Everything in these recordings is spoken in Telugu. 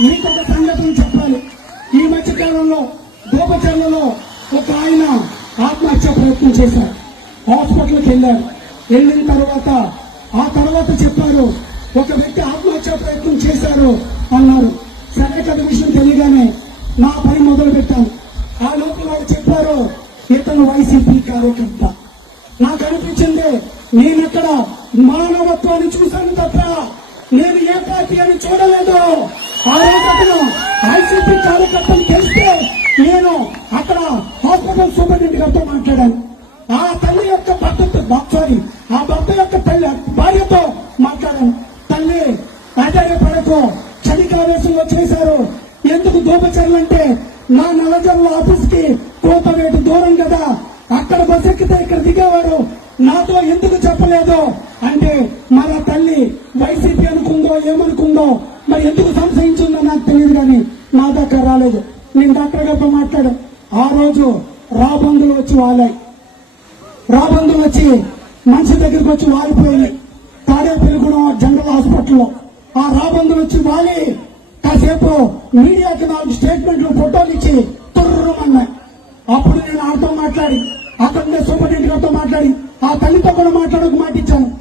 మీకు ఒక సంఘటన చెప్పాలి. ఈ మధ్య కాలంలో గోపచర్లలో ఒక ఆయన ఆత్మహత్య ప్రయత్నం చేశారు. హాస్పిటల్కి వెళ్ళారు. వెళ్ళిన తర్వాత ఆ తర్వాత చెప్పారు ఒక వ్యక్తి ఆత్మహత్య ప్రయత్నం చేశారు అన్నారు. సరే కథ విషయం తెలియగానే నా పని మొదలు పెట్టాను ఆ లోపల వాళ్ళు చెప్పారు ఇతను వైసీపీ కార్యకర్త. నాకు అనిపించింది నేనెక్కడ మానవత్వాన్ని చూశాను తప్ప నేను ఏ పార్టీ అని చూడలేదు. ఆ రోజు అతను ఐసీపీ కార్యకర్తలు తెలిస్తే నేను అక్కడ హాస్పిటల్ సూపరింటెండెంట్ గారితో మాట్లాడాను. ఆ తల్లి యొక్క భర్తతో సారీ ఆ భర్త యొక్క తల్లి భార్యతో మాట్లాడాను. తల్లి ఆశ్చర్యపడకు చలికావేశంలో చేశారు. ఎందుకు దోపచర్లు అంటే నా నలజర్ల ఆఫీస్కి కోతవేటు దూరం కదా. అక్కడ బస్ ఎక్కితే ఇక్కడ దిగేవారు. నాతో ఎందుకు చెప్పలేదు? అంటే మన తల్లి వైసీపీ ఏమనుకుందో? మరి ఎందుకు సంశయించిందో నాకు తెలియదు కానీ నా దగ్గర రాలేదు. నేను డాక్టర్ గారితో మాట్లాడాను. ఆ రోజు రాబందులు వచ్చి వాలాయి. రాబందులు వచ్చి మనిషి దగ్గరికి వచ్చి వాలిపోయి తాడేపల్లిగూడెం జనరల్ హాస్పిటల్లో. ఆ రాబందులు వచ్చి వాలి కాసేపు మీడియాకి నాలుగు స్టేట్మెంట్లు ఫోటోలు ఇచ్చి తుర్రమన్నాయి. అప్పుడు నేను ఆటో మాట్లాడి అతని సూపరింటెండెంట్ గారితో మాట్లాడి ఆ తల్లితో కూడా మాట్లాడక మాట ఇచ్చాను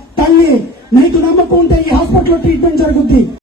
తల్లి నమ్మకం ఉంటే ఈ హాస్పిటల్లో ట్రీట్మెంట్ జరుగుద్ది.